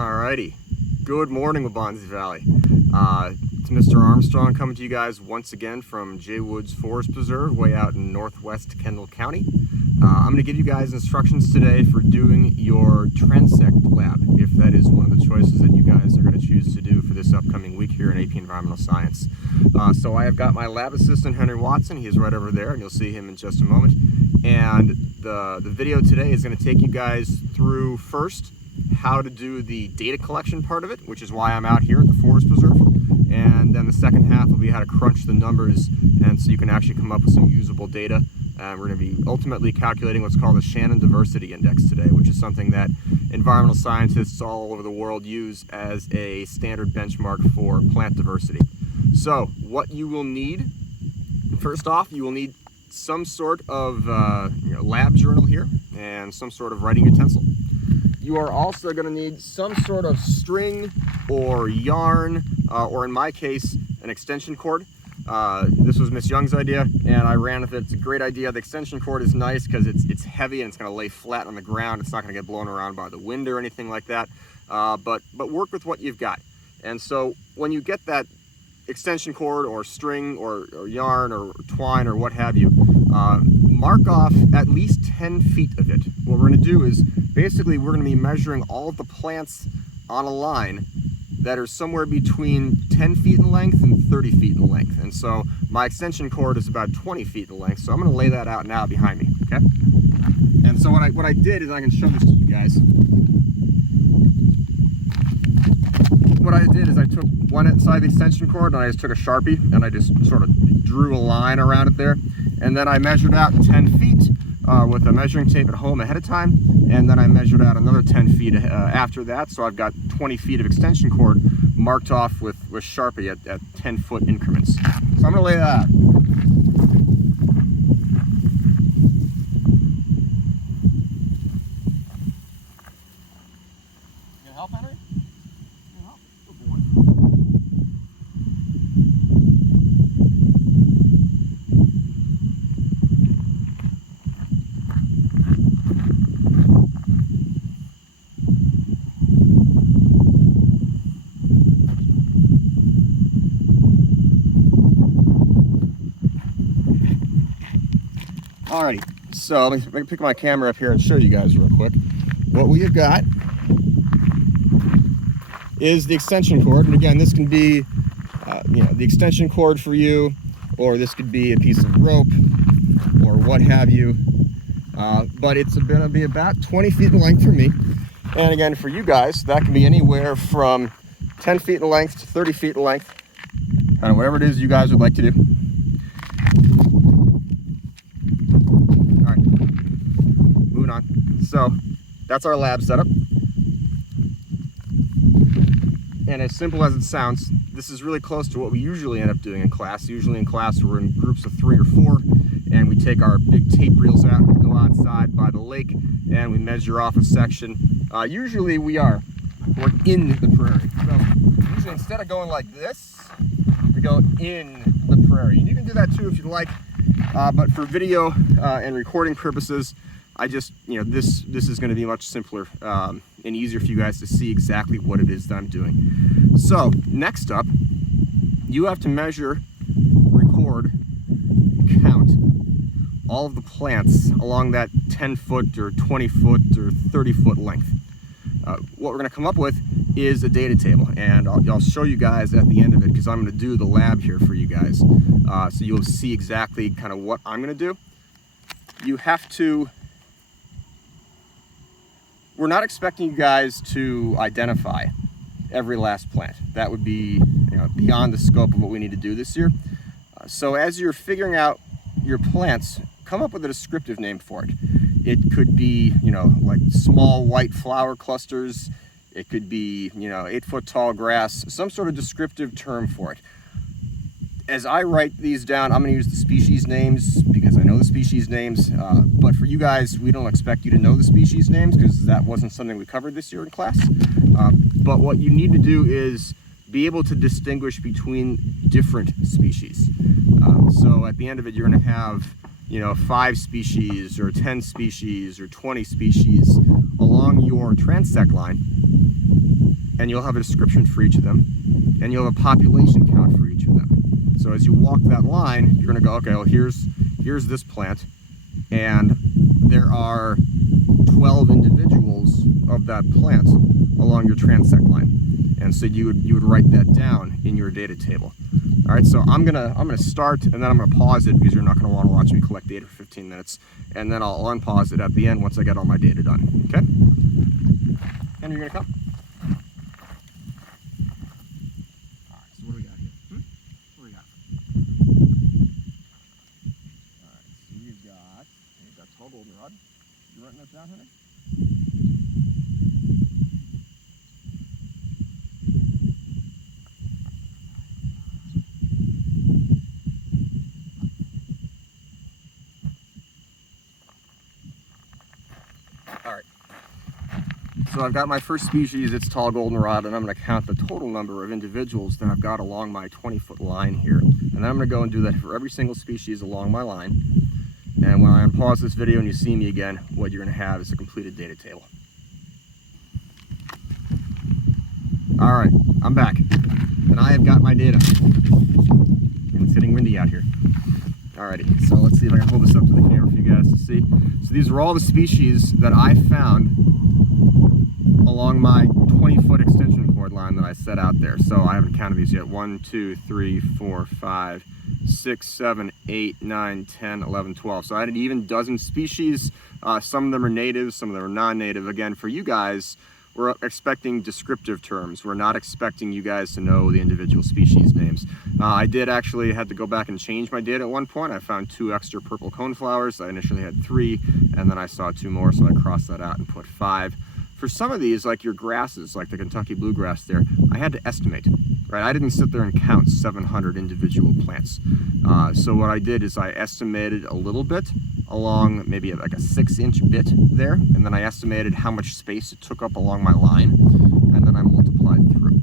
Alrighty, good morning, Waubonsie Valley. It's Mr. Armstrong coming to you guys once again from J. Woods Forest Preserve, way out in northwest Kendall County. I'm going to give you guys instructions today for doing your Transect lab, if that is one of the choices that you guys are going to choose to do for this upcoming week here in AP Environmental Science. So I have got my lab assistant, Henry Watson. He is right over there, and you'll see him in just a moment. And the video today is going to take you guys through first how to do the data collection part of it, which is why I'm out here at the Forest Preserve. And then the second half will be how to crunch the numbers, and so you can actually come up with some usable data. We're going to be ultimately calculating what's called the Shannon Diversity Index today, which is something that environmental scientists all over the world use as a standard benchmark for plant diversity. So what you will need, first off, you will need some sort of lab journal here and some sort of writing utensil. You are also going to need some sort of string or yarn, or in my case, an extension cord. This was Miss Young's idea, and I ran with it. It's a great idea. The extension cord is nice because it's heavy and it's going to lay flat on the ground. It's not going to get blown around by the wind or anything like that. But work with what you've got. And so when you get that extension cord or string or yarn or twine or what have you, mark off at least 10 feet of it. What we're going to do is basically we're going to be measuring all of the plants on a line that are somewhere between 10 feet in length and 30 feet in length. And so my extension cord is about 20 feet in length, so I'm going to lay that out now behind me, okay? And so what I did is, I can show this to you guys. What I did is I took one side of the extension cord and I just took a Sharpie and I just sort of drew a line around it there. And then I measured out 10 feet with a measuring tape at home ahead of time. And then I measured out another 10 feet after that. So I've got 20 feet of extension cord marked off with Sharpie at 10-foot increments. So I'm going to lay that out. You gonna help, Henry? Alrighty, so let me pick my camera up here and show you guys real quick. What we have got is the extension cord, and again, this can be, the extension cord for you, or this could be a piece of rope, or what have you. But it's going to be about 20 feet in length for me, and again, for you guys, that can be anywhere from 10 feet in length to 30 feet in length, kind of whatever it is you guys would like to do. On. So that's our lab setup, and as simple as it sounds, this is really close to what we usually end up doing in class. Usually in class we're in groups of 3 or 4, and we take our big tape reels out and go outside by the lake and we measure off a section. Usually we're in the prairie, so usually instead of going like this, we go in the prairie. And you can do that too if you'd like, but for video and recording purposes, I just, this is going to be much simpler and easier for you guys to see exactly what it is that I'm doing. So next up, you have to measure, record, count all of the plants along that 10-foot or 20-foot or 30-foot length. What we're going to come up with is a data table, and I'll show you guys at the end of it, because I'm going to do the lab here for you guys, so you'll see exactly kind of what I'm going to do. You have to... We're not expecting you guys to identify every last plant. That would be beyond the scope of what we need to do this year. So as you're figuring out your plants, come up with a descriptive name for it. It could be, like small white flower clusters. It could be, 8-foot tall grass, some sort of descriptive term for it. As I write these down, I'm going to use the species names because I know the species names, but for you guys, we don't expect you to know the species names because that wasn't something we covered this year in class. But what you need to do is be able to distinguish between different species. So at the end of it, you're going to have 5 species or 10 species or 20 species along your transect line. and you'll have a description for each of them, and you'll have a population count for each of them. So as you walk that line, you're gonna go, okay, well here's this plant, and there are 12 individuals of that plant along your transect line. And so you would write that down in your data table. All right, so I'm gonna start, and then I'm gonna pause it because you're not gonna want to watch me collect data for 15 minutes, and then I'll unpause it at the end once I get all my data done. Okay? And you're gonna come. All right, so what do we got here? What do we got? All right, so you've got tall goldenrod. You writing that down, Henry? All right, so I've got my first species, it's tall goldenrod, and I'm going to count the total number of individuals that I've got along my 20-foot line here. And then I'm going to go and do that for every single species along my line. And when I unpause this video and you see me again, what you're going to have is a completed data table. All right, I'm back, and I have got my data. And it's getting windy out here. Alrighty, so let's see if I can hold this up to the camera for you guys to see. So these are all the species that I found along my 20-foot extension cord line that I set out there. So I haven't counted these yet. 1, 2, 3, 4, 5, 6, 7, 8, 9, 10, 11, 12. So I had an even dozen species. Some of them are native, some of them are non-native. Again, for you guys, we're expecting descriptive terms. We're not expecting you guys to know the individual species names. I did actually had to go back and change my data at one point. I found 2 extra purple coneflowers. I initially had 3, and then I saw 2 more, so I crossed that out and put 5. For some of these, like your grasses, like the Kentucky bluegrass there, I had to estimate, right? I didn't sit there and count 700 individual plants. So what I did is I estimated a little bit along maybe like a 6-inch bit there, and then I estimated how much space it took up along my line, and then I multiplied through.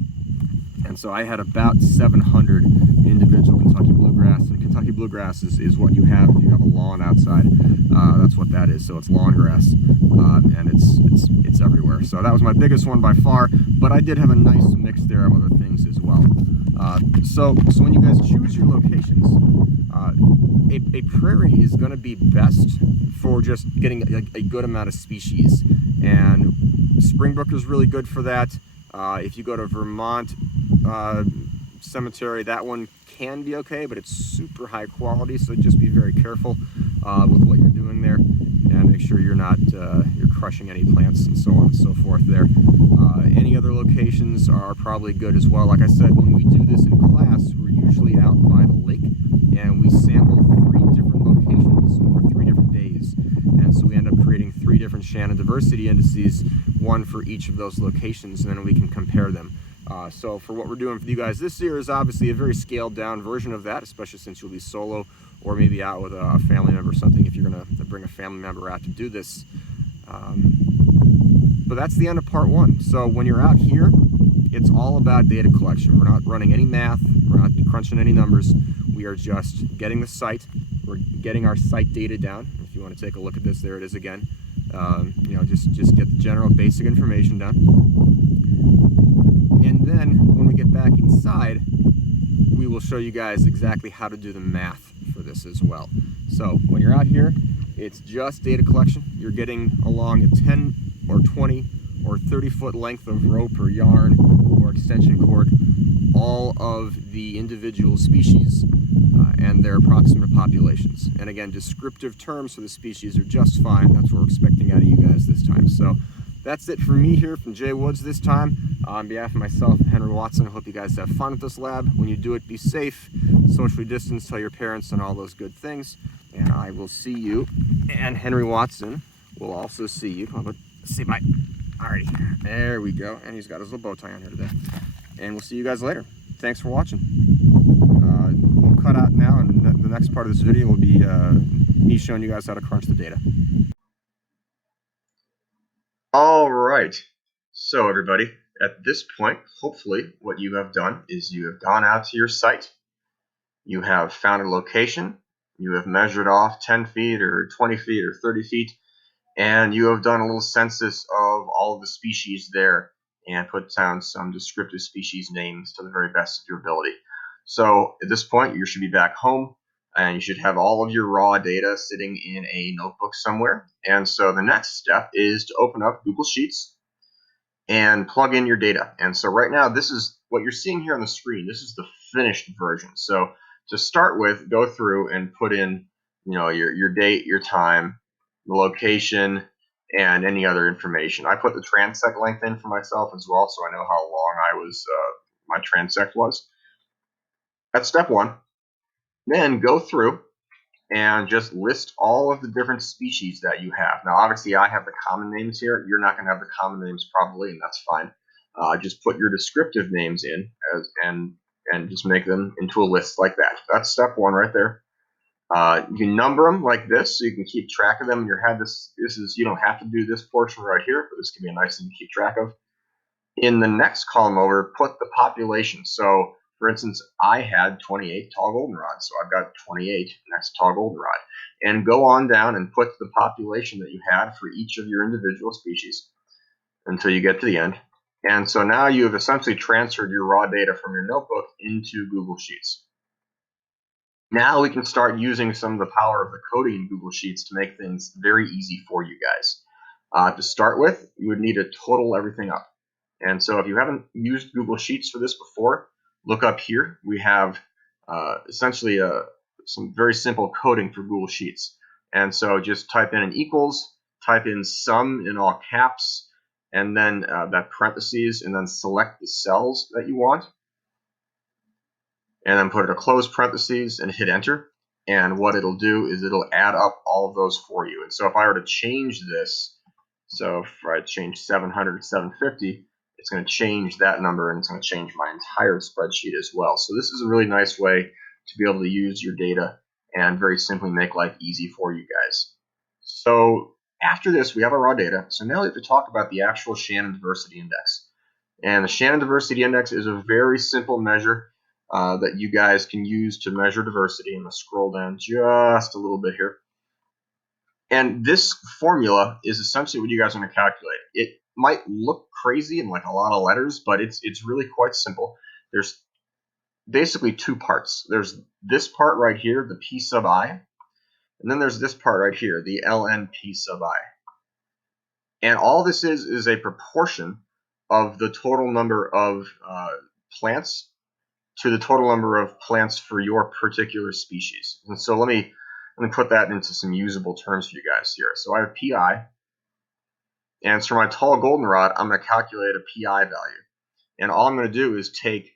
And so I had about 700 individual Kentucky bluegrass, and Kentucky bluegrass is what you have if you have a lawn outside. That's what that is. So it's lawn grass, and it's everywhere. So that was my biggest one by far, but I did have a nice mix there of other things as well. So when you guys choose your locations, a prairie is going to be best for just getting a good amount of species, and Springbrook is really good for that. If you go to Vermont Cemetery, that one can be okay, but it's super high quality, so just be very careful with what you're doing there, and make sure you're not you're crushing any plants and so on and so forth there. Any other locations are probably good as well. Like I said, when we do this in class, we're usually out by the lake, and we sample 3 different locations over 3 different days, and so we end up creating 3 different Shannon diversity indices, one for each of those locations, and then we can compare them. So for what we're doing for you guys this year is obviously a very scaled down version of that, especially since you'll be solo or maybe out with a family member or something if you're going to bring a family member out to do this. But that's the end of part 1. So when you're out here, it's all about data collection. We're not running any math, we're not crunching any numbers. We are just getting the site, we're getting our site data down. If you want to take a look at this, there it is again. You know, just get the general basic information done. And then when we get back inside, we will show you guys exactly how to do the math for this as well. So when you're out here, it's just data collection. You're getting along a 10 or 20 or 30-foot length of rope or yarn or extension cord, all of the individual species and their approximate populations. And again, descriptive terms for the species are just fine. That's what we're expecting out of you guys this time. So that's it for me here from Jay Woods this time. On behalf of myself and Henry Watson, I hope you guys have fun with this lab. When you do it, be safe, socially distance, tell your parents, and all those good things. And I will see you, and Henry Watson will also see you. Let's say bye. Alrighty, there we go. And he's got his little bow tie on here today. And we'll see you guys later. Thanks for watching. We'll cut out now, and the next part of this video will be me showing you guys how to crunch the data. All right, so everybody, at this point, hopefully what you have done is you have gone out to your site, you have found a location, you have measured off 10 feet or 20 feet or 30 feet, and you have done a little census of all of the species there, and put down some descriptive species names to the very best of your ability. So at this point, you should be back home, and you should have all of your raw data sitting in a notebook somewhere. And so the next step is to open up Google Sheets and plug in your data. And so right now, this is what you're seeing here on the screen. This is the finished version. So to start with, go through and put in, your date, your time, the location, and any other information. I put the Transect length in for myself as well, so I know how long my Transect was. That's step one. Then go through and just list all of the different species that you have. Now, obviously, I have the common names here. You're not going to have the common names probably, and that's fine. Just put your descriptive names in and just make them into a list like that. That's step one right there. You can number them like this so you can keep track of them in your head. You don't have to do this portion right here, but this can be a nice thing to keep track of. In the next column over, put the population. So, for instance, I had 28 tall goldenrod, so I've got 28 next tall goldenrod. And go on down and put the population that you had for each of your individual species until you get to the end. And so now you have essentially transferred your raw data from your notebook into Google Sheets. Now we can start using some of the power of the coding in Google Sheets to make things very easy for you guys. To start with, you would need to total everything up. And so if you haven't used Google Sheets for this before, look up here. We have essentially some very simple coding for Google Sheets. And so just type in an equals, type in sum in all caps, and then that parentheses, and then select the cells that you want. And then put it a close parentheses and hit enter. And what it'll do is it'll add up all of those for you. And so if I were to change this, so if I change 700 to 750, it's going to change that number, and it's going to change my entire spreadsheet as well. So this is a really nice way to be able to use your data and very simply make life easy for you guys. So after this, we have our raw data. So now we have to talk about the actual Shannon Diversity Index. And the Shannon Diversity Index is a very simple measure that you guys can use to measure diversity. I'm going to scroll down just a little bit here. And this formula is essentially what you guys are going to calculate. It might look crazy and like a lot of letters, but it's really quite simple. There's basically two parts. There's this part right here, the P sub I, and then there's this part right here, the ln P sub I. And all this is a proportion of the total number of plants to the total number of plants for your particular species. And so let me put that into some usable terms for you guys here. So I have PI, and so for my tall goldenrod, I'm going to calculate a PI value. And all I'm going to do is take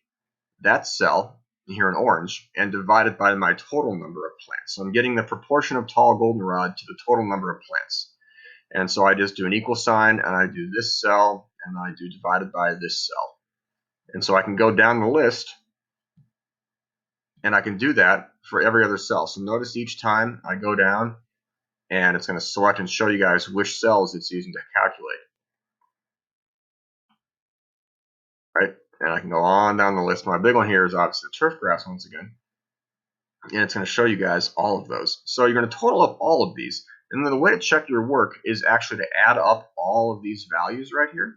that cell here in orange and divide it by my total number of plants. So I'm getting the proportion of tall goldenrod to the total number of plants. And so I just do an equal sign, and I do this cell, and I do divided by this cell. And so I can go down the list, and I can do that for every other cell. So notice each time I go down, and it's going to select and show you guys which cells it's using to calculate. Right? And I can go on down the list. My big one here is obviously the turf grass once again. And it's going to show you guys all of those. So you're going to total up all of these. And then the way to check your work is actually to add up all of these values right here.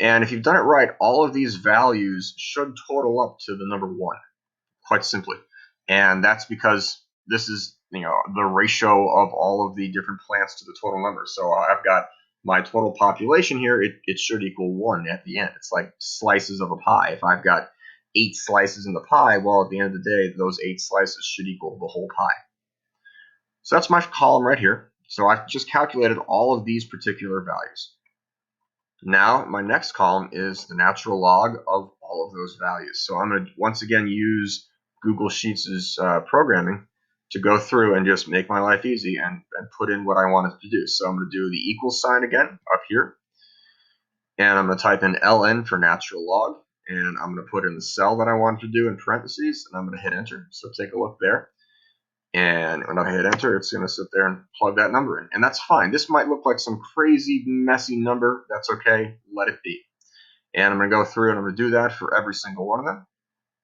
And if you've done it right, all of these values should total up to the number 1, quite simply. And that's because this is, the ratio of all of the different plants to the total number. So I've got my total population here. It should equal 1 at the end. It's like slices of a pie. If I've got 8 slices in the pie, well, at the end of the day, those 8 slices should equal the whole pie. So that's my column right here. So I've just calculated all of these particular values. Now my next column is the natural log of all of those values. So I'm going to once again use Google Sheets' programming to go through and just make my life easy and put in what I want it to do. So I'm going to do the equal sign again up here. And I'm going to type in ln for natural log. And I'm going to put in the cell that I want to do in parentheses. And I'm going to hit enter. So take a look there. And when I hit enter, it's going to sit there and plug that number in. And that's fine. This might look like some crazy, messy number. That's okay. Let it be. And I'm going to go through and I'm going to do that for every single one of them.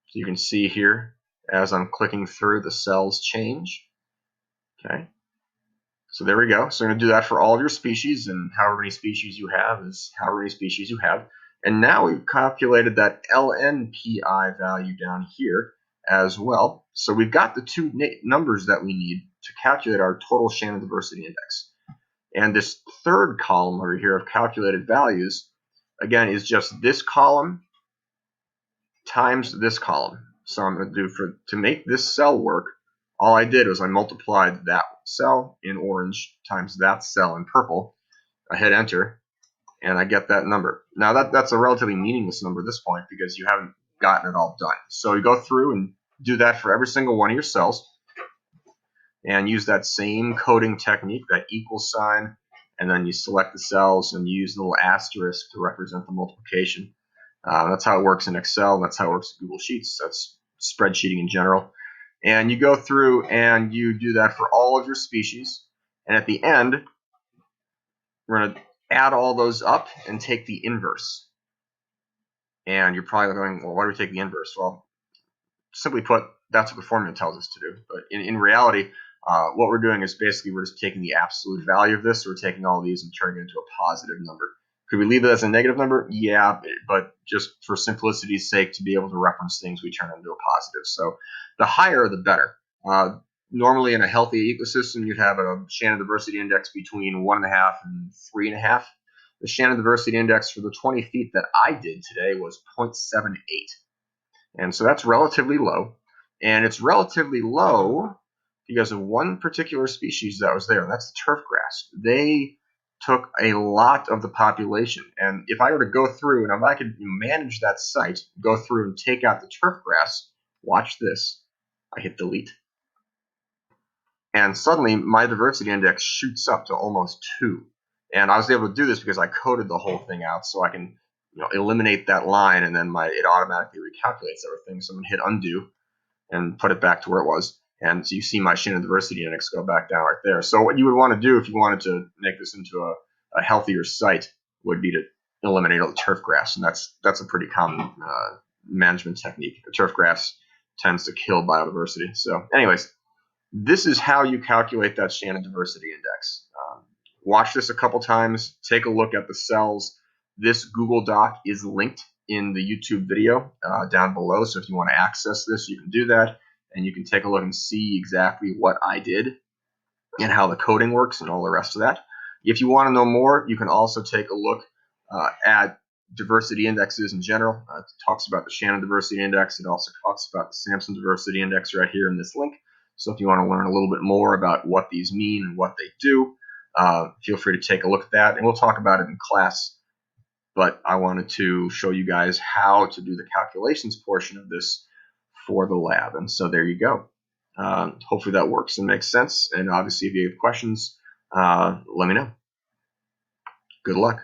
So you can see here, as I'm clicking through, the cells change. Okay. So there we go. So I'm going to do that for all of your species, and however many species you have is however many species you have. And now we've calculated that LNPI value down here as well. So we've got the two numbers that we need to calculate our total Shannon diversity index. And this third column over here of calculated values, again, is just this column times this column. So I'm going to do, to make this cell work, all I did was I multiplied that cell in orange times that cell in purple. I hit enter, and I get that number. Now that's a relatively meaningless number at this point because you haven't gotten it all done. So you go through and do that for every single one of your cells and use that same coding technique, that equal sign, and then you select the cells and use the little asterisk to represent the multiplication. That's how it works in Excel, and that's how it works in Google Sheets. That's spreadsheeting in general. And you go through and you do that for all of your species. And at the end, we're going to add all those up and take the inverse. And you're probably going, well, why do we take the inverse? Well, simply put, that's what the formula tells us to do. But in reality, what we're doing is basically we're just taking the absolute value of this. So we're taking all these and turning it into a positive number. Could we leave it as a negative number? Yeah, but just for simplicity's sake, to be able to reference things, we turn it into a positive. So the higher, the better. Normally in a healthy ecosystem, you'd have a Shannon diversity index between 1.5 and 3.5. The Shannon diversity index for the 20 feet that I did today was 0.78. And so that's relatively low. And it's relatively low because of one particular species that was there, and that's the turf grass. They took a lot of the population. And if I were to go through, and if I could manage that site, go through and take out the turf grass, watch this. I hit delete. And suddenly my diversity index shoots up to almost 2. And I was able to do this because I coded the whole thing out so I can eliminate that line, and then it automatically recalculates everything. So I'm going to hit undo and put it back to where it was. And so you see my Shannon diversity index go back down right there. So what you would want to do if you wanted to make this into a healthier site would be to eliminate all the turf grass. And that's a pretty common management technique. The turf grass tends to kill biodiversity. So anyways, this is how you calculate that Shannon diversity index. Watch this a couple times. Take a look at the cells. This Google Doc is linked in the YouTube video down below. So if you want to access this, you can do that. And you can take a look and see exactly what I did and how the coding works and all the rest of that. If you want to know more, you can also take a look at diversity indexes in general. It talks about the Shannon diversity index. It also talks about the Sampson diversity index right here in this link. So if you want to learn a little bit more about what these mean and what they do, feel free to take a look at that. And we'll talk about it in class. But I wanted to show you guys how to do the calculations portion of this for the lab. And so there you go. Hopefully that works and makes sense. And obviously if you have questions, let me know. Good luck.